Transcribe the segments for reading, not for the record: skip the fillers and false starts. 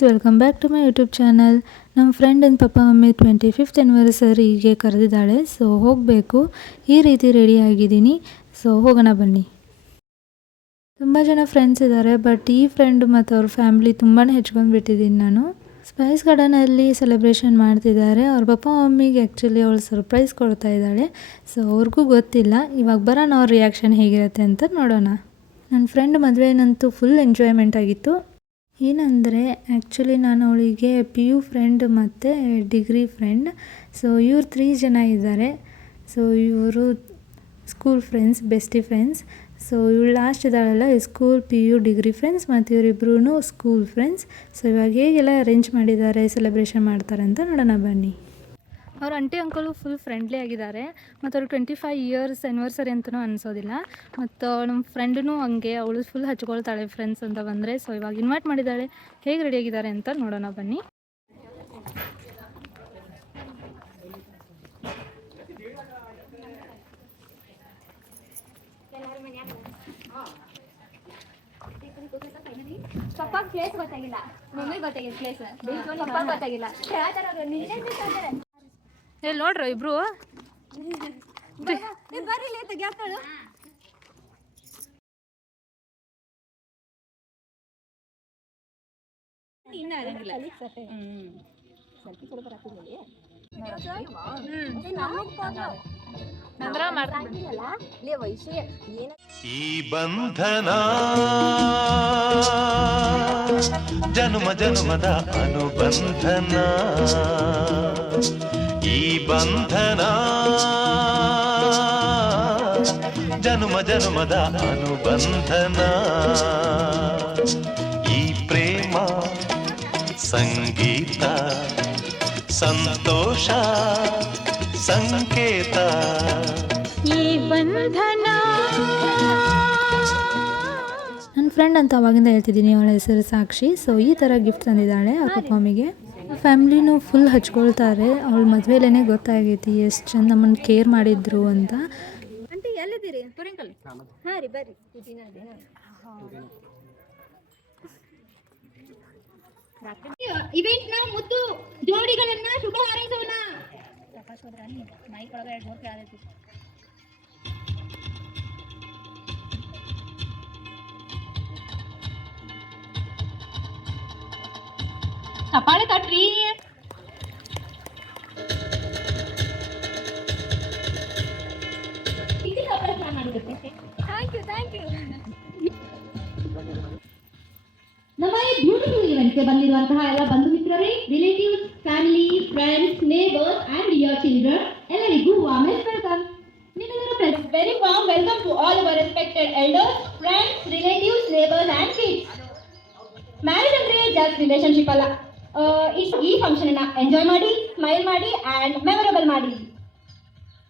Friends, welcome back to my YouTube channel. ನಮ್ಮ friend and papa mummy 25th ಆ್ಯನಿವರ್ಸರಿಗೆ ಕರೆದಿದ್ದಾಳೆ. So ಹೋಗಬೇಕು. ಈ ರೀತಿ ರೆಡಿ ಆಗಿದ್ದೀನಿ. ಸೊ ಹೋಗೋಣ ಬನ್ನಿ. ತುಂಬ ಜನ ಫ್ರೆಂಡ್ಸ್ ಇದ್ದಾರೆ, ಬಟ್ ಈ ಫ್ರೆಂಡ್ ಮತ್ತು ಅವ್ರ ಫ್ಯಾಮ್ಲಿ ತುಂಬಾ ಹೆಚ್ಕೊಂಡು ಬಿಟ್ಟಿದ್ದೀನಿ ನಾನು. ಸ್ಪೈಸ್ ಗಾರ್ಡನಲ್ಲಿ ಸೆಲೆಬ್ರೇಷನ್ ಮಾಡ್ತಿದ್ದಾರೆ. ಅವ್ರ ಪಪ್ಪ ಮಮ್ಮಿಗೆ ಆ್ಯಕ್ಚುಲಿ ಅವಳು ಸರ್ಪ್ರೈಸ್ ಕೊಡ್ತಾ ಇದ್ದಾಳೆ. ಸೊ ಅವ್ರಿಗೂ ಗೊತ್ತಿಲ್ಲ. ಇವಾಗ ಬರೋಣ ಅವ್ರ ರಿಯಾಕ್ಷನ್ ಹೇಗಿರುತ್ತೆ ಅಂತ ನೋಡೋಣ. ನನ್ನ ಫ್ರೆಂಡ್ ಮದುವೆನಂತೂ ಫುಲ್ ಎಂಜಾಯ್ಮೆಂಟ್ ಆಗಿತ್ತು. ಏನಂದರೆ ಆ್ಯಕ್ಚುಲಿ ನಾನು ಅವಳಿಗೆ PU ಫ್ರೆಂಡ್ ಮತ್ತು ಡಿಗ್ರಿ ಫ್ರೆಂಡ್. ಸೊ ಇವ್ರು 3 ಜನ ಇದ್ದಾರೆ. ಸೊ ಇವರು school friends, bestie friends. So ಇವಳು ಲಾಸ್ಟ್ ಇದ್ದಾಳಲ್ಲ, ಸ್ಕೂಲ್ PU ಡಿಗ್ರಿ ಫ್ರೆಂಡ್ಸ್, ಮತ್ತು ಇವರಿಬ್ರೂ ಸ್ಕೂಲ್ ಫ್ರೆಂಡ್ಸ್. ಸೊ ಇವಾಗ ಹೇಗೆಲ್ಲ ಅರೇಂಜ್ ಮಾಡಿದ್ದಾರೆ, ಸೆಲೆಬ್ರೇಷನ್ ಮಾಡ್ತಾರೆ ಅಂತ ನೋಡೋಣ ಬನ್ನಿ. ಅವ್ರ ಆಂಟಿ ಅಂಕಲು ಫುಲ್ ಫ್ರೆಂಡ್ಲಿ ಆಗಿದ್ದಾರೆ. ಮತ್ತು ಅವ್ರಿಗೆ 25 ಇಯರ್ಸ್ ಆ್ಯನಿವರ್ಸರಿ ಅಂತಲೂ ಅನಿಸೋದಿಲ್ಲ. ಮತ್ತು ನಮ್ಮ ಫ್ರೆಂಡೂ ಹಂಗೆ, ಅವಳು ಫುಲ್ ಹಚ್ಕೊಳ್ತಾಳೆ ಫ್ರೆಂಡ್ಸ್ ಅಂತ ಬಂದರೆ. ಸೊ ಇವಾಗ ಇನ್ವೈಟ್ ಮಾಡಿದ್ದಾಳೆ. ಹೇಗೆ ರೆಡಿಯಾಗಿದ್ದಾರೆ ಅಂತ ನೋಡೋಣ ಬನ್ನಿ. ಪಪ್ಪ ಪ್ಲೇಸ್ ಗೊತ್ತಾಗಿಲ್ಲ, ಮಮ್ಮಿ ಗೊತ್ತಾಗಿಲ್ಲ ಪ್ಲೇಸ್, ಪಪ್ಪ ಗೊತ್ತಾಗಿಲ್ಲ. ನೋಡ್ರ ಇಬ್ರು ಈ ಬಂಧನ ಜನುಮ ಜನುಮದ ಅನುಬಂಧನ, ಈ ಬಂಧನ ಜನುಮ ಜನುಮದ ಅನುಬಂಧನ, ಈ ಪ್ರೇಮ ಸಂಗೀತ ಸಂತೋಷ ಸಂಕೇತ, ಈ ಬಂಧನ. ನನ್ನ ಫ್ರೆಂಡ್ ಅಂತ ಅವಾಗಿಂದ ಹೇಳ್ತಿದ್ದೀನಿ, ಅವಳ ಹೆಸರು ಸಾಕ್ಷಿ. ಸೊ ಈ ಥರ ಗಿಫ್ಟ್ ತಂದಿದ್ದಾಳೆ ಅವ್ರ ಪಪ್ಪ ಮಮ್ಮಿಗೆ. ಫ್ಯಾಮ್ಲಿನೂ ಫುಲ್ ಹಚ್ಕೊಳ್ತಾರೆ. ಅವಳ ಮದುವೆಲೇ ಗೊತ್ತಾಗೈತಿ ಎಷ್ಟು ಚಂದ ನಮ್ಮನ್ನು ಕೇರ್ ಮಾಡಿದ್ರು ಅಂತ. ಆಂಟಿ ಎಲ್ಲಿದ್ದೀರಿ? ಹಾಂ ರೀ, ಬರ್ರಿ. ಇವೆಂಟ್ನ ಮುದ್ದು ಜೋಡಿಗಳನ್ನ ಶುಭ ಹಾರೈಸೋಣ. ಚಪ್ಪಾಳೆ ತಟ್ರಿ. Thank you. ನಮ್ಮ ಈ ಬ್ಯೂಟಿಫುಲ್ ಇವೆಂಟ್ಗೆ ಬಂದಿರುವಂತಹ ಎಲ್ಲ ಬಂಧು ಮಿತ್ರರೇ, relatives, family, friends, neighbours and dear children, ಎಲ್ಲರಿಗೂ ವಾರ್ಮೆಸ್ಟ್ ವೆಲ್ಕಮ್. ನಿಮ್ಮೆಲ್ಲರ very warm welcome to all our respected elders, friends, relatives, neighbours and kids. Marriage ಅಂದ್ರೆ ಜಸ್ಟ್ ರಿಲೇಶನ್ಶಿಪ್ ಅಲ್ಲ. ಈ ಫಂಕ್ಷನ್ ಅನ್ನ ಎಂಜಾಯ್ ಮಾಡಿ, ಸ್ಮೈಲ್ ಮಾಡಿ ಅಂಡ್ ಮೆಮೊರೇಬಲ್ ಮಾಡಿ.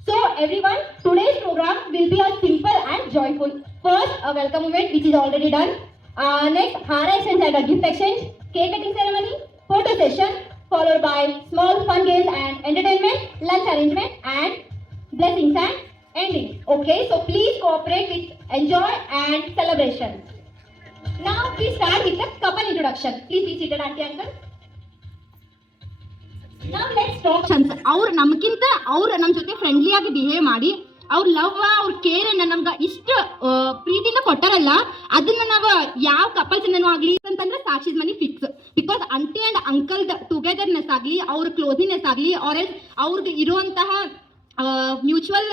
So everyone, today's program will be a simple and joyful. First, a welcome event which is already done. Next, hara exchange and a gift exchange, cake cutting ceremony, photo session, followed by small fun games and entertainment, lunch arrangement and blessings and ending. Okay, so please cooperate with enjoy and celebration. Now we start with the couple introduction. Please be seated, auntie uncle. Now let's talk. ಅವ್ರು ನಮಗಿಂತ ಅವ್ರು ನಮ್ಮ ಜೊತೆ friendly ಆಗಿ behave ಮಾಡಿ, ಅವ್ರ love, ಅವ್ರ care ಅನ್ನ ನಮ್ಗೆ ಇಷ್ಟು ಪ್ರೀತಿಯಿಂದ ಕೊಟ್ಟಾರಲ್ಲ, ಅದನ್ನ ನಾವು ಯಾವ ಕಪಲ್ಸ್ ಆಗ್ಲಿ ಅಂತಂದ್ರೆ ಸಾಕ್ಷಿ ಮನಿ fix. Because aunty and uncle togetherness ಆಗ್ಲಿ, ಅವ್ರ ಕ್ಲೋಸಿನೆಸ್ ಆಗ್ಲಿ, ಆರ್ ಎಲ್ಸ್ ಅವ್ರಿಗೆ ಇರುವಂತಹ ಮ್ಯೂಚುವಲ್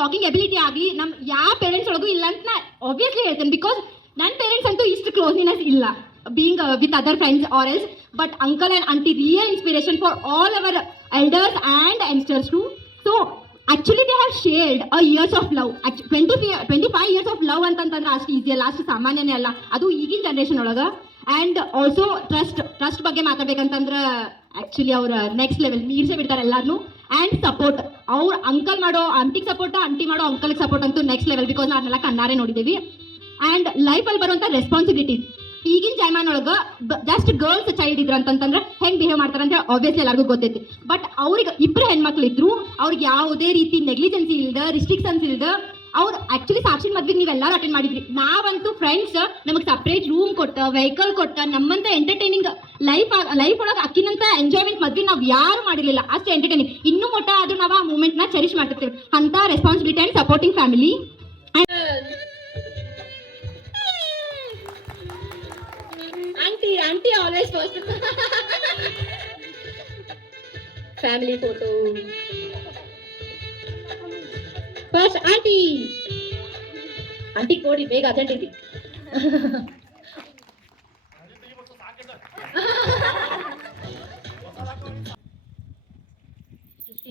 ಟಾಕಿಂಗ್ ಎಬಿಲಿಟಿ ಆಗಲಿ ನಮ್ಮ ಯಾವ ಪೇರೆಂಟ್ಸ್ ಒಳಗೂ ಇಲ್ಲ ಅಂತ ನಾ ಆಬ್ವಿಯಸ್ಲಿ ಹೇಳ್ತೇನೆ. ಬಿಕಾಸ್ ನನ್ನ ಪೇರೆಂಟ್ಸ್ ಅಂತೂ ಇಷ್ಟು ಕ್ಲೋಸಿನೆಸ್ ಇಲ್ಲ, being with other friends or else, but uncle and auntie real inspiration for all our elders and youngsters too. So actually they have shared a years of love. 25 years of love ಅಂತಂತಂದ್ರೆ ಅಷ್ಟು easy ಅಲ್ಲ, ಅಷ್ಟು ಸಾಮಾನ್ಯನೇ ಅಲ್ಲ, ಅದು ಈಗಿನ generation ಒಳಗೆ. And also trust ಬಗ್ಗೆ ಮಾತಾಡ್ಬೇಕಂತಂದ್ರೆ actually ಅವ್ರ ನೆಕ್ಸ್ಟ್ ಲೆವೆಲ್ ಮೀರ್ಸೇ ಬಿಡ್ತಾರೆ ಎಲ್ಲಾರನ್ನೂ. ಆ್ಯಂಡ್ ಸಪೋರ್ಟ್, ಅವ್ರ ಅಂಕಲ್ ಮಾಡೋ ಆಂಟಿಗೆ ಸಪೋರ್ಟ್, ಆಂಟಿ ಮಾಡೋ ಅಂಕಲ್ಗೆ ಸಪೋರ್ಟ್ ಅಂತೂ ನೆಕ್ಸ್ಟ್ ಲೆವೆಲ್. ಬಿಕಾಸ್ ನಾವೆಲ್ಲ ಕಣ್ಣಾರೆ ನೋಡಿದ್ದೀವಿ. ಆ್ಯಂಡ್ ಲೈಫಲ್ಲಿ ಬರುವಂಥ ರೆಸ್ಪಾನ್ಸಿಬಿಲಿಟೀಸ್ ಈಗಿನ ಜೈಮಾನ್ ಒಳಗೆ ಜಸ್ಟ್ ಗರ್ಲ್ಸ್ ಚೈಲ್ಡ್ ಇದ್ರು ಅಂತಂದ್ರೆ ಹೆಂಗೆ ಬಿಹೇವ್ ಮಾಡ್ತಾರೆ ಅಂತ ಆಬ್ವಿಯಸ್ಲಿ ಎಲ್ಲರಿಗೂ ಗೊತ್ತೈತಿ. ಬಟ್ ಅವ್ರಿಗೆ ಇಬ್ಬರು ಹೆಣ್ಮಕ್ಳು ಇದ್ರು, ಅವ್ರಿಗೆ ಯಾವುದೇ ರೀತಿ ನೆಗ್ಲಿಜೆನ್ಸಿ ಇಲ್ದ, ರಿಸ್ಟ್ರಿಕ್ಷನ್ಸ್ ಇಲ್ದ ಅವ್ರು ಆಕ್ಚುಲಿ ಸಾಕ್ಷಿ ಮದ್ವೆಗೆ ನೀವೆಲ್ಲರೂ ಅಟೆಂಡ್ ಮಾಡಿದ್ರಿ. ನಾವಂತೂ ಫ್ರೆಂಡ್ಸ್ ನಮಗೆ ಸಪ್ರೇಟ್ ರೂಮ್ ಕೊಟ್ಟ, ವೆಹಿಕಲ್ ಕೊಟ್ಟ, ನಮ್ಮಂತ ಎಂಟರ್ಟೈನಿಂಗ್ ಲೈಫ್ ಒಳಗೆ ಅಕ್ಕಿನಂತ ಎಂಜಾಯ್ಮೆಂಟ್ ಮದ್ವೆ ನಾವು ಯಾರು ಮಾಡಿರಲಿಲ್ಲ. ಅಷ್ಟು ಎಂಟರ್ಟೈನಿಂಗ್. ಇನ್ನೂ ಮೊಟ್ಟ ಆದ್ರೂ ನಾವು ಆ ಮೂಮೆಂಟ್ ನ ಚೆರಿಶ್ ಮಾಡ್ತಿರ್ತೀವಿ. ಅಂತ responsibility and supporting family. Aunty always first. Family photo first. Aunty ಕೊಡಿ ಬೇಗ, ಅರ್ಜೆಂಟ್ ಐತಿ.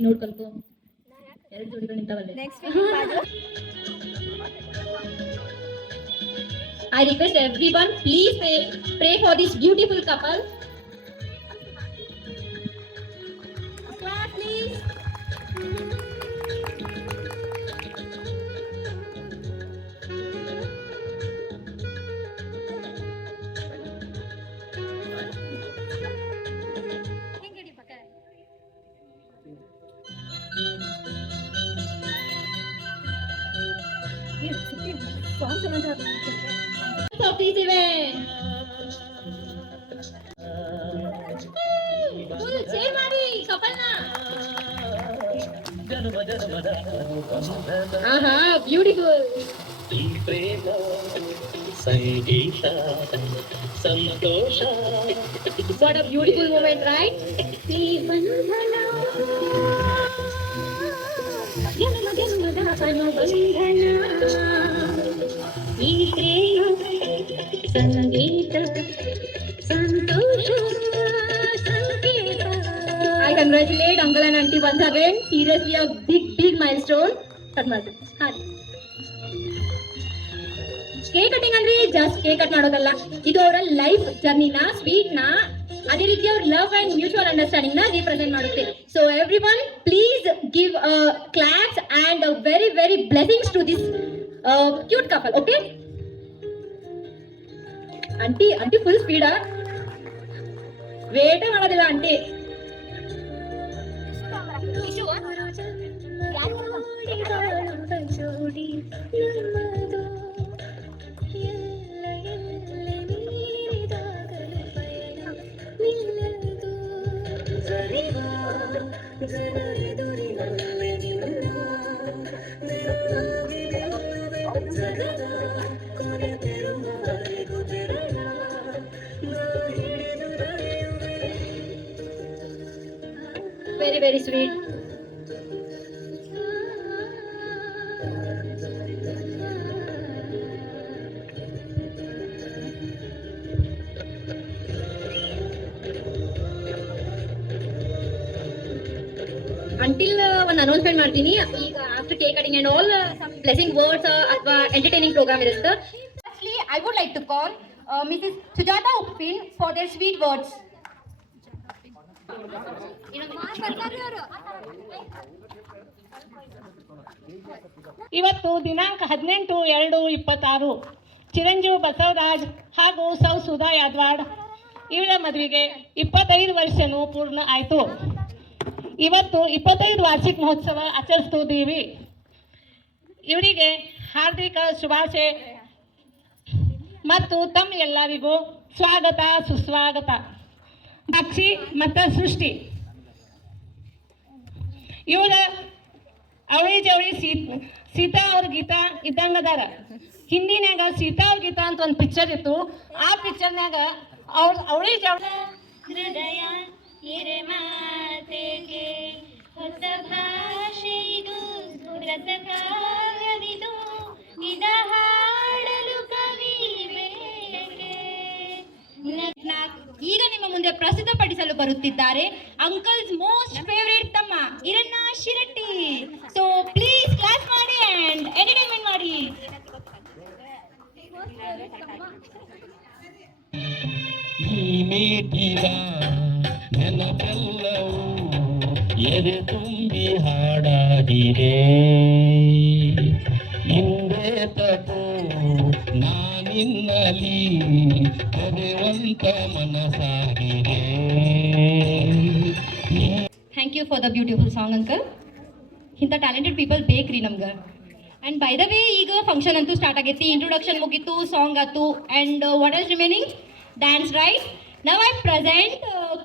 ನೋಡ್ಕೊಂಡು ಎರಡು ಜೋಡಿಗಳು ನಿಂತವಲ್ಲೇ. I request everyone, please pray for this beautiful couple. Clap, please. Of this event. Full cheer ಮಾಡಿ ಕಪಲ್ನ. ಆಹಾ, ಬ್ಯೂಟಿಫುಲ್. ಈ ಪ್ರೇಮ ಸಂಗೀತ ಸಂತೋಷ. What a beautiful moment, right? ಈ ಪ್ರೇಮ ಸಂಗೀತ ಸಂತೋಷ ಸಂಗೀತ. I congratulate uncle and auntie once again. Seriously a big milestone. Cake cutting ಅಂದ್ರೆ just cake cut ಮಾಡೋದಲ್ಲ, ಇದು ಅವರ life ಜರ್ನಿನ, sweet ನ, ಅದೇ ರೀತಿ ಅವ್ರ ಲವ್ ಅಂಡ್ ಮ್ಯೂಚುವಲ್ ಅಂಡರ್ಸ್ಟ್ಯಾಂಡಿಂಗ್ ನ ರಿಪ್ರೆಸೆಂಟ್ ಮಾಡುತ್ತೆ. So every one please give claps and very blessings to this cute couple. Okay aunty full ಸ್ಪೀಡಾ, ವೇಟೇ ಮಾಡೋದಿಲ್ಲ aunty. Very sweet. Until one announcement ಮಾಡ್ತೀನಿ. ಈಗ after cake cutting and all some blessing words ಅಥವಾ entertaining program ಇರುತ್ತೆ. Lastly, I would like to call Mrs. Sujata Uppin for their sweet words. ಇವತ್ತು ದಿನಾಂಕ 18/2/26 ಚಿರಂಜೀವಿ ಬಸವರಾಜ್ ಹಾಗೂ ಸೌ ಸುಧಾ ಯಾದವಾಡ್ ಇವರ ಮದುವೆಗೆ 25 ವರ್ಷನೂ ಪೂರ್ಣ ಆಯಿತು. ಇವತ್ತು 25 ವಾರ್ಷಿಕ ಮಹೋತ್ಸವ ಆಚರಿಸ್ತಿದ್ದೀವಿ. ಇವರಿಗೆ ಹಾರ್ದಿಕ ಶುಭಾಶಯ ಮತ್ತು ತಮ್ಮ ಎಲ್ಲರಿಗೂ ಸ್ವಾಗತ ಸುಸ್ವಾಗತ. ಸಾಕ್ಷಿ ಮತ್ತು ಸೃಷ್ಟಿ ಇವರ ಅವಳಿ ಜವಳಿ ಸೀತಾ ಅವ್ರ ಗೀತಾ ಇದ್ದಂಗದಾರ. ಹಿಂದಿನಾಗ ಸೀತಾ ಅವ್ರ ಗೀತಾ ಅಂತ ಒಂದು ಪಿಕ್ಚರ್ ಇತ್ತು. ಆ ಪಿಕ್ಚರ್ನಾಗ ಅವ್ರ ಅವಳಿ ಜವಳಿ ಹೃದಯ ಮಾತೆಗೆ ಹೊಸ ಭಾಷೆಯಿದು ರಸ ಕಾವ್ಯವಿದು ಇದ ಹಾಡಲು ಕವಿ ಬೇಕೆ. ಈಗ ನಿಮ್ಮ ಮುಂದೆ ಪ್ರಸ್ತುತಪಡಿಸಲು ಬರುತ್ತಿದ್ದಾರೆ ಅಂಕಲ್ಸ್ ಮೋಸ್ಟ್ ಫೇವರೇಟ್ ತಮ್ಮ Iranna Shiratti. So please claps ಮಾಡಿ ಅಂಡ್ ಎಂಟರ್ಟೈನ್ಮೆಂಟ್ ಮಾಡಿ. ನೆನಪೆಲ್ಲವೂ ಎದೆ ತುಂಬಿ ಹಾಡಾಡಿದೆ. ಹಿಂದೆ ತಪೋ ನಾನಿನ್ನಲಿ ತೆರೆವಂತ ಮನಸಾಗಿದೆ. Thank you for the beautiful song uncle. ಇಂಥ ಟ್ಯಾಲೆಂಟೆಡ್ ಪೀಪಲ್ ಬೇಕ್ರಿ ನಮ್ಗೆ. ಅಂಡ್ ಬೈ ದ ವೇ ಈಗ ಫಂಕ್ಷನ್ ಅಂತೂ ಸ್ಟಾರ್ಟ್ ಆಗೈತಿ, ಇಂಟ್ರೊಡಕ್ಷನ್ ಮುಗೀತು, ಸಾಂಗ್ ಆಯ್ತು, and what as remaining dance, right? Now I present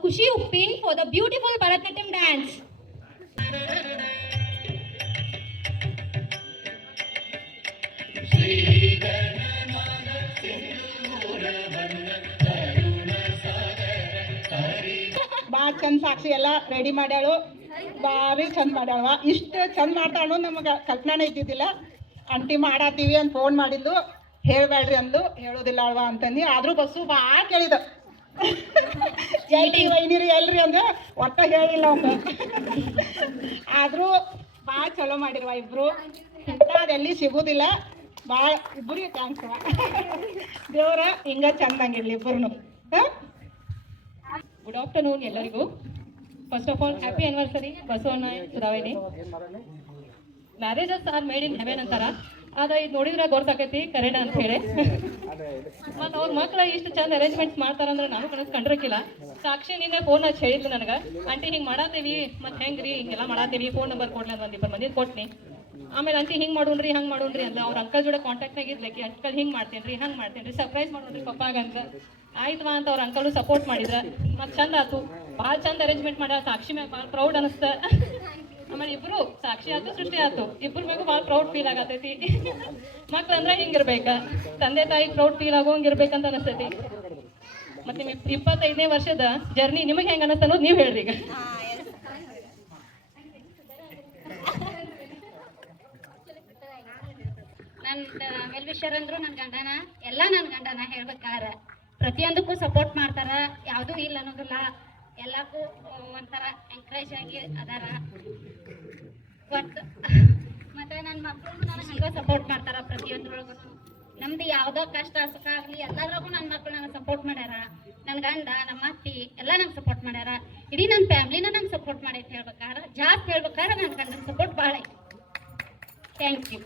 Khushi Uppin for the beautiful Bharatanatyam dance. ಭಾಳ ಚಂದ ಸಾಕ್ಷಿ ಎಲ್ಲ ರೆಡಿ ಮಾಡ್ಯಾಳು, ಭಾರಿ ಚಂದ ಮಾಡ್ಯಾಳವ. ಇಷ್ಟು ಚಂದ ಮಾಡ್ತಾಳು ನಮಗೆ ಕಲ್ಪನೆ ಇದ್ದಿದ್ದಿಲ್ಲ. ಅಂಟಿ ಮಾಡಾತೀವಿ ಅಂತ ಫೋನ್ ಮಾಡಿದ್ದು, ಹೇಳಬೇಡ್ರಿ ಅಂದು, ಹೇಳೋದಿಲ್ಲ ಅಲ್ವ ಅಂತಂದು. ಆದರೂ ಬಸ್ಸು ಭಾಳ ಕೇಳಿದ, ಎಲ್ರಿ ವೈನಿರಿ ಎಲ್ರಿ ಅಂದ್ರೆ ಒಟ್ಟ ಹೇಳಿಲ್ಲ ಅವ್ನು. ಆದರೂ ಭಾಳ ಚಲೋ ಮಾಡಿರುವ ಇಬ್ಬರು, ಅದೆಲ್ಲಿ ಸಿಗೋದಿಲ್ಲ. ಭಾಳ ಇಬ್ಬರಿಗೆ ಥ್ಯಾಂಕ್ಸ್ ಅವ. ದೇವ್ರ ಹಿಂಗೆ ಚಂದಂಗಿರಲಿ ಇಬ್ಬರು. ಹಾಂ, ಗುಡ್ ಆಫ್ಟರ್ನೂನ್ ಎಲ್ಲರಿಗೂ. First of all happy anniversary Basavanna Sudhaveni. Marriages are made in heaven ಅಂತಾರ, ಆದ್ರೆ ಇದು ನೋಡಿದ್ರೆ ಗೊತ್ತಾಕೈತಿ ಕರೆನ ಅಂತ ಹೇಳಿ. ಮತ್ತು ಅವ್ರ ಮಕ್ಳು ಇಷ್ಟು ಚಂದ ಅರೇಂಜ್ಮೆಂಟ್ಸ್ ಮಾಡ್ತಾರಂದ್ರೆ ನಾನು ಕನಸು ಕಂಡಿರಕ್ಕಿಲ್ಲ. ಸಾಕ್ಷಿ ನಿನ್ನೆ ಫೋನ್ ಹಚ್ಚಿ ಹೇಳಿದ್ಲು ನನಗೆ, ಆಂಟಿ ಹಿಂಗೆ ಮಾಡಾತೀವಿ, ಮತ್ತು ಹೆಂಗ್ರಿ ಹಿಂಗೆಲ್ಲ ಮಾಡಾತೀವಿ, ಫೋನ್ ನಂಬರ್ ಕೊಡ್ಲಿ ಅಂತ ಒಂದಿಬ್ಬರು ಮಂದಿ ಕೊಟ್ನಿ. ಆಮೇಲೆ ಅಂಟಿ ಹಿಂಗೆ ಮಾಡೋಣ್ರಿ ಹಂಗೆ ಮಾಡೋಣ್ರಿ ಅಂದ್ರೆ ಅವ್ರ ಅಂಕಲ್ ಜೋಡೆ ಕಾಂಟ್ಯಾಕ್ಟ್ನಾಗ ಇರ್ಲಿಕ್ಕೆ, ಅಂಕಲ್ ಹಿಂಗೆ ಮಾಡ್ತೇನೆ ರೀ ಸರ್ಪ್ರೈಸ್ ಮಾಡೋಣ್ರಿ ಪಪ್ಪಾಗಂತ. ಆಯ್ತವಾ ಅಂತ ಅವ್ರ ಅಂಕಲು ಸಪೋರ್ಟ್ ಮಾಡಿದ್ರ, ಮತ್ತು ಚಂದ ಆಯ್ತು, ಭಾಳ ಚಂದ ಅರೇಂಜ್ಮೆಂಟ್ ಮಾಡ್ಯಾರ. ಸಾಕ್ಷಿ ಮ್ಯಾಗ ಭಾಳ ಪ್ರೌಡ್ ಅನಿಸ್ತ. ಆಮೇಲೆ ಇಬ್ರು ಸಾಕ್ಷಿ ಆಯ್ತು ಸೃಷ್ಟಿ ಆಯ್ತು, ಇಬ್ರ ಮ್ಯಾಗೂ ಭಾಳ ಪ್ರೌಡ್ ಫೀಲ್ ಆಗತೈತಿ. ಮಕ್ಳು ಅಂದ್ರೆ ಹಿಂಗಿರ್ಬೇಕ, ತಂದೆ ತಾಯಿ ಪ್ರೌಡ್ ಫೀಲ್ ಆಗೋಂಗಿರ್ಬೇಕಂತ ಅನಿಸ್ತೈತಿ. ಮತ್ತು ನಿಮ್ಮ 25ನೇ ವರ್ಷದ ಜರ್ನಿ ನಿಮಗೆ ಹೆಂಗೆ ಅನಿಸ್ತ ಅನ್ನೋದು ನೀವು ಹೇಳ್ರಿ ಈಗ. ನನ್ನ ವೆಲ್ ವಿಷರ್ ಅಂದ್ರು ನನ್ನ ಗಂಡನ, ಎಲ್ಲ ನನ್ನ ಗಂಡನ ಹೇಳ್ಬೇಕಾದ್ರೆ ಪ್ರತಿಯೊಂದಕ್ಕೂ ಸಪೋರ್ಟ್ ಮಾಡ್ತಾರ, ಯಾವುದೂ ಇಲ್ಲ ಅನ್ನೋದಿಲ್ಲ, ಎಲ್ಲಕ್ಕೂ ಒಂಥರ ಎಂಕರೇಜ್ ಆಗಿ ಅದಾರ. ಬಟ್ ಮತ್ತೆ ನನ್ನ ಮಕ್ಕಳು ನನಗೆ ಹಂಗೆ ಸಪೋರ್ಟ್ ಮಾಡ್ತಾರ ಪ್ರತಿಯೊಂದ್ರೊಳಗೂ. ನಮ್ದು ಯಾವುದೋ ಕಷ್ಟ ಸುಖ ಆಗಲಿ ಎಲ್ಲದ್ರಾಗೂ ನನ್ನ ಮಕ್ಕಳು ನನಗೆ ಸಪೋರ್ಟ್ ಮಾಡ್ಯಾರ. ನನ್ನ ಗಂಡ, ನಮ್ಮ ಅತ್ತಿ ಎಲ್ಲ ನಂಗೆ ಸಪೋರ್ಟ್ ಮಾಡ್ಯಾರ. ಇಡೀ ನನ್ನ ಫ್ಯಾಮ್ಲಿನ ನಂಗೆ ಸಪೋರ್ಟ್ ಮಾಡೈತೆ ಹೇಳ್ಬೇಕಾದ್ರೆ, ಜಾಸ್ತಿ ಹೇಳ್ಬೇಕಾದ್ರೆ ನನ್ನ ಗಂಡನ ಸಪೋರ್ಟ್ ಭಾಳ ಐತಿ. Thank you.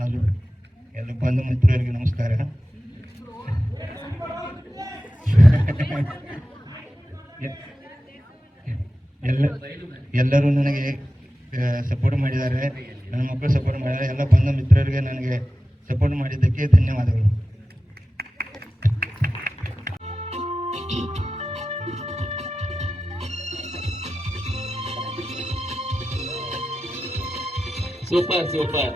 ಹಲೋ, ಎಲ್ಲ ಬಂಧು ಮಿತ್ರರಿಗೆ ನಮಸ್ಕಾರ. ಎಲ್ಲರೂ ನನಗೆ ಸಪೋರ್ಟ್ ಮಾಡಿದ್ದಾರೆ, ನನ್ನ ಮಕ್ಕಳು ಸಪೋರ್ಟ್ ಮಾಡಿದ್ದಾರೆ. ಎಲ್ಲ ಬಂಧು ಮಿತ್ರರಿಗೆ ನನಗೆ ಸಪೋರ್ಟ್ ಮಾಡಿದ್ದಕ್ಕೆ ಧನ್ಯವಾದಗಳು. Super super.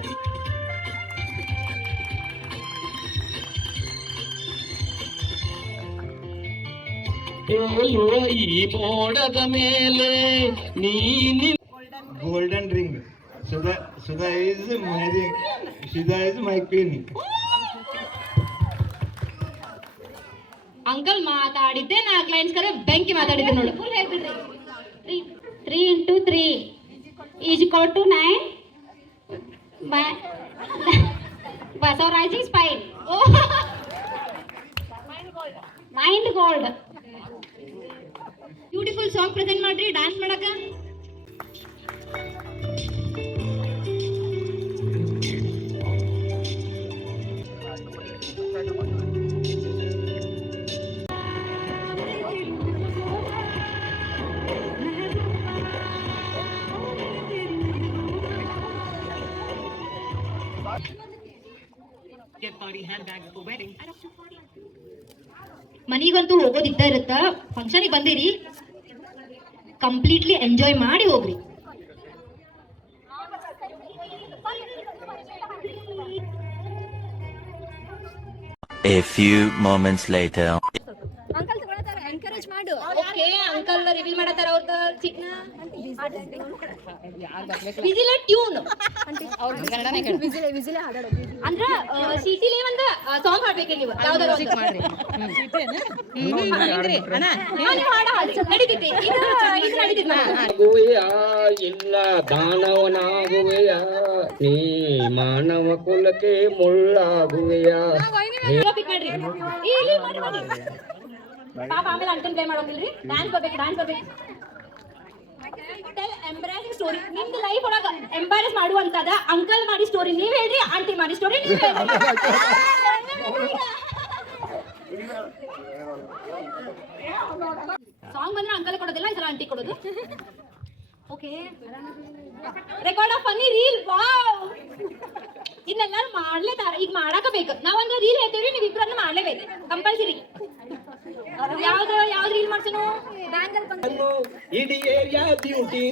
ತೇಲುವ ಈ ಮೋಡದ ಮೇಲೆ ನೀನಿ. Golden ring. Sudha is my ring, Sudha is my queen. Uncle ಮಾತಾಡಿದ್ದೆ 4 ಲೈನ್ಸ್ ಕರೆ ಬೆಂಕಿ ಮಾತಾಡಿದ್ದೆ ನೋಡು. 3 into 3 is equal to 9. Basurizing spine. Mind gold. Beautiful song present ಮಾಡ್ರಿ ಡ್ಯಾನ್ಸ್ ಮಾಡಕ. ಮನಿಗಂತೂ ಹೋಗೋದಿದ್ದ ಇರುತ್ತ, ಫಂಕ್ಷನಿಗೆ ಬಂದಿರಿ, ಕಂಪ್ಲೀಟ್ಲಿ ಎಂಜಾಯ್ ಮಾಡಿ ಹೋಗ್ರಿ. A few moments later. Uncle ತಗೊಳತಾರ, ಎನ್ಕರೇಜ್ ಮಾಡು. ಓಕೆ, ಅಂಕಲ್ ರಿವೀಲ್ ಮಾಡತಾರ ಅವ್ರದ ಚಿಕ್ನ ವಿಜಿಲ್ ಟ್ಯೂನ್ ಅಂದ್ರ ಸಿಟಿಲಿ ಒಂದ ಸಾಂಗ್ ಹಾಡ್ಬೇಕ್ರಿ ನೀವು. ಯಾವ್ದಾರ ನಡೀತೈತಿ, ಇದು ನಡೀತೈತಿ. ಇಲ್ಲ ದಾನವನಾಗುವೆಯ, ನೀ ಮಾನವ ಕುಲಕ್ಕೆ ಮುಳ್ಳಾಗುವೆಯ. ಪಾಪ ಆಮೇಲೆ ಅಂಕಲ್ ಪ್ಲೇ ಮಾಡೋದಿಲ್ರಿ. ಡ್ಯಾನ್ಸ್ ಬರ್ಬೇಕು, ಡ್ಯಾನ್ಸ್ ಬರ್ಬೇಕು. ಎಂಬರಾಸಿಂಗ್ ಸ್ಟೋರಿ ನಿಮ್ದು ಲೈಫ್ ಒಳಗ ಎಂಬಾರಸ್ ಮಾಡುವಂತದ ಅಂಕಲ್ ಮಾಡಿ ಸ್ಟೋರಿ ನೀವ್ ಹೇಳ್ರಿ, ಆಂಟಿ ಮಾಡಿ ಸ್ಟೋರಿ ನೀವ್ ಹೇಳ್ರಿ. ಸಾಂಗ್ ಬಂದ್ರೆ ಅಂಕಲ್ ಕೊಡೋದಿಲ್ಲ, ಈ ಸಲ ಆಂಟಿ ಕೊಡೋದು. Okay record of funny reel wow ಇದನ್ನೆಲ್ಲರೂ ಮಾಡ್ಲೇತಾರ ಈಗ ಮಾಡಾಕ ಬೇಕು ನಾವೊಂದು ರೀಲ್ ಹೇಳ್ತೀವಿ ನೀವು ಇಬ್ಬರನ್ನ ಮಾಡ್ಲೇಬೇಕು ಕಂಪಲ್ಸರಿ ಯಾವ್ದು ರೀಲ್ ಮಾಡ್ತೀನೋ ಇಡೀ area beauty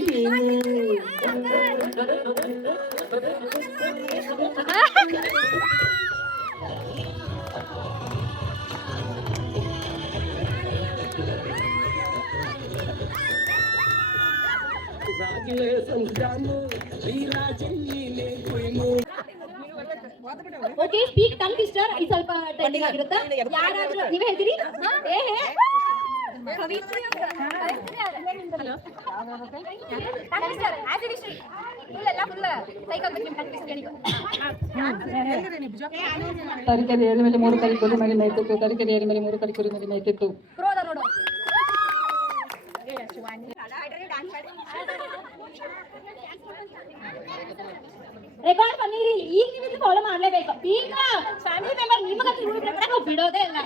okay speak tongue twister ಇದು ಸ್ವಲ್ಪ ಟ್ರೆಂಡಿಂಗ್ ಆಗಿರುತ್ತೆ ಯಾರಾದ್ರೂ ನೀವೇ ಹೇಳ್ತೀರಿ ಏ ಹೇ ತರಕಾರಿ ಎಲೆ ಮೇಲೆ 3 ಕರಿ ಕುರಿ ಮರಿ ಮೇಯ್ತಿತ್ತು ತರಕಾರಿ ಎಲೆ ಮೇಲೆ 3 ಕರಿ ಕುರಿ ಮರಿ ಮೇಯ್ತಿತ್ತು ರೆಕಾರ್ಡ್ ಫನ್ನಿ ರೀಲ್ ಈಗ ನೀವು ಫಾಲೋ ಮಾಡ್ಲೇಬೇಕು ಈಗ ಫ್ಯಾಮಿಲಿ ಮೆಂಬರ್ ನಿಮಗೆ ಬಿಡೋದೇ ಇಲ್ಲ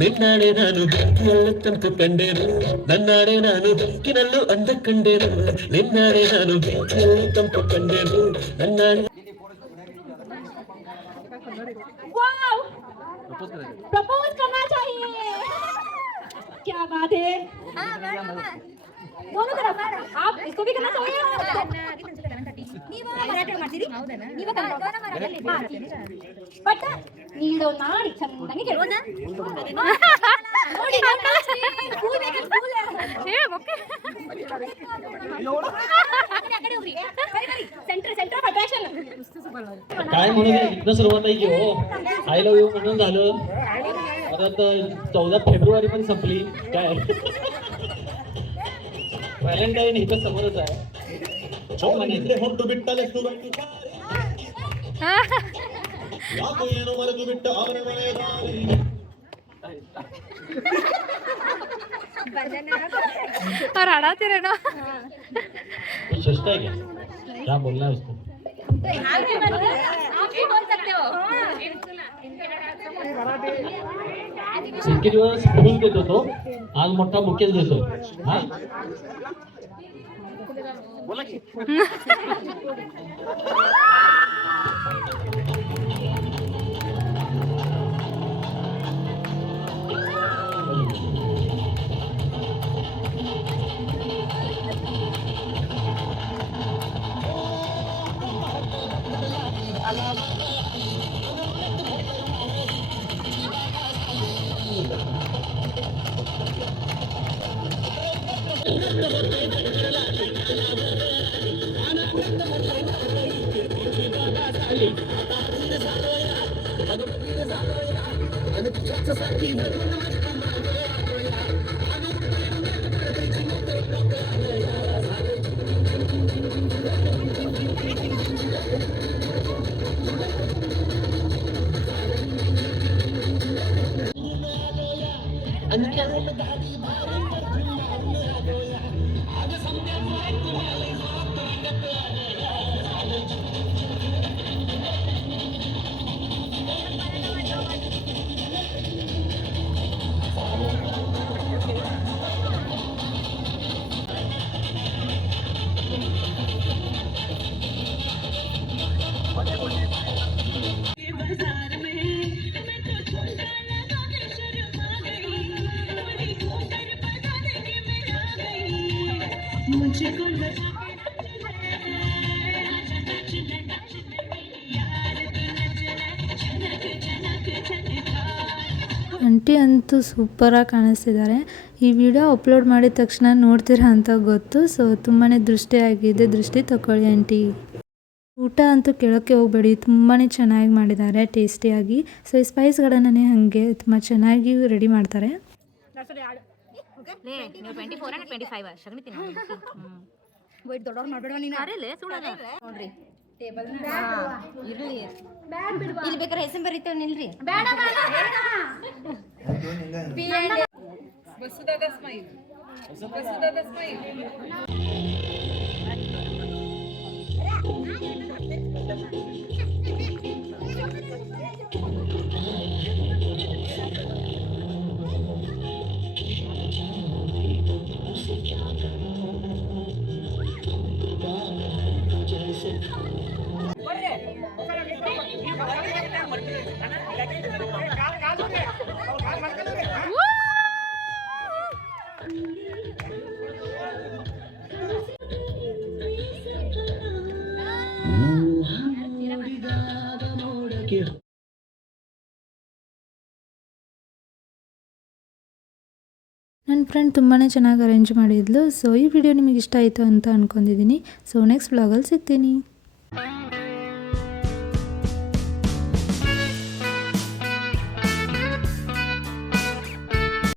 ನಿನ್ನಾಡೆ ನಾನು ಬೆಂಕಿನಲ್ಲೂ ತಂಪು ಕಂಡೆನು ನನ್ನಾಡೆ ನಾನು ಬೆಂಕಿನಲ್ಲೂ ಅಂದ ಕಂಡೆನು ನಿನ್ನಾಡೆ ನಾನು ಬೆಂಕಿನಲ್ಲೂ ತಂಪು ಕಂಡೆನು ನನ್ನಾಡೆ प्रपोज करना चाहिए क्या बात है दोनों तरफ आप इसको भी करना चाहिए बट ನೀಡೋ ಮಾಡಿ ಚಂದಂಗೆ ಕೇಳೋಣ सेंटर ऑफ अट्रॅक्शन काय म्हणून इथनं सुरुवात आहे की हो आय लव्ह यू म्हणून झालं परत 14 फेब्रुवारी पण संपली काय व्हॅलेंटाईन इथं समोरच आहे ಹೊರಟು ಬಿಟ್ಟಲೆ ಯಾಕೋ ಏನೋ ಮರೆತು ಬಿಟ್ಟ ಅವನ ಮನೆ ದಾರಿ और हड़ाते रहना तो शिष्ट है क्या क्या बोलना है उसको आप भी बोल सकते हो इतके दिवस फुल देत होतो आज मोठा बुकेच देतो हा बोला की ಆಂಟಿ ಅಂತೂ ಸೂಪರಾಗಿ ಕಾಣಿಸ್ತಿದ್ದಾರೆ. ಈ ವಿಡಿಯೋ ಅಪ್ಲೋಡ್ ಮಾಡಿದ ತಕ್ಷಣ ನೋಡ್ತೀರಾ ಅಂತ ಗೊತ್ತು. ಸೊ ತುಂಬಾ ದೃಷ್ಟಿಯಾಗಿದೆ, ದೃಷ್ಟಿ ತಗೊಳ್ಳಿ ಆಂಟಿ. ಊಟ ಅಂತೂ ಕೇಳೋಕ್ಕೆ ಹೋಗಬೇಡಿ, ತುಂಬಾ ಚೆನ್ನಾಗಿ ಮಾಡಿದ್ದಾರೆ, ಟೇಸ್ಟಿಯಾಗಿ. ಸೊ ಈ ಸ್ಪೈಸ್ಗಳನ್ನೇ ಹಾಗೆ ತುಂಬ ಚೆನ್ನಾಗಿ ರೆಡಿ ಮಾಡ್ತಾರೆ. ದೊಡ್ಡವ್ರು ಮಾಡ್ಬೇಡ ನೀನು ನೋಡ್ರಿ ಟೇಬಲ್ ಇರ್ಲಿ ಇಲ್ಲಿ ಬೇಕಾದ್ರೆ ಹೆಸರು ಬರೀತೇವ್ ನಿಲ್ರಿ ಬಸುದಾದ ಸ್ಮೈಲ್ ಬಸುದಾದ ಸ್ಮೈಲ್ ನನ್ನ ಫ್ರೆಂಡ್ ತುಂಬಾ ಚೆನ್ನಾಗಿ ಅರೇಂಜ್ ಮಾಡಿದ್ಲು. ಸೊ ಈ ವಿಡಿಯೋ ನಿಮಗೆ ಇಷ್ಟ ಆಯಿತು ಅಂತ ಅಂದ್ಕೊಂಡಿದ್ದೀನಿ. ಸೊ ನೆಕ್ಸ್ಟ್ ವ್ಲಾಗಲ್ಲಿ ಸಿಗ್ತೀನಿ.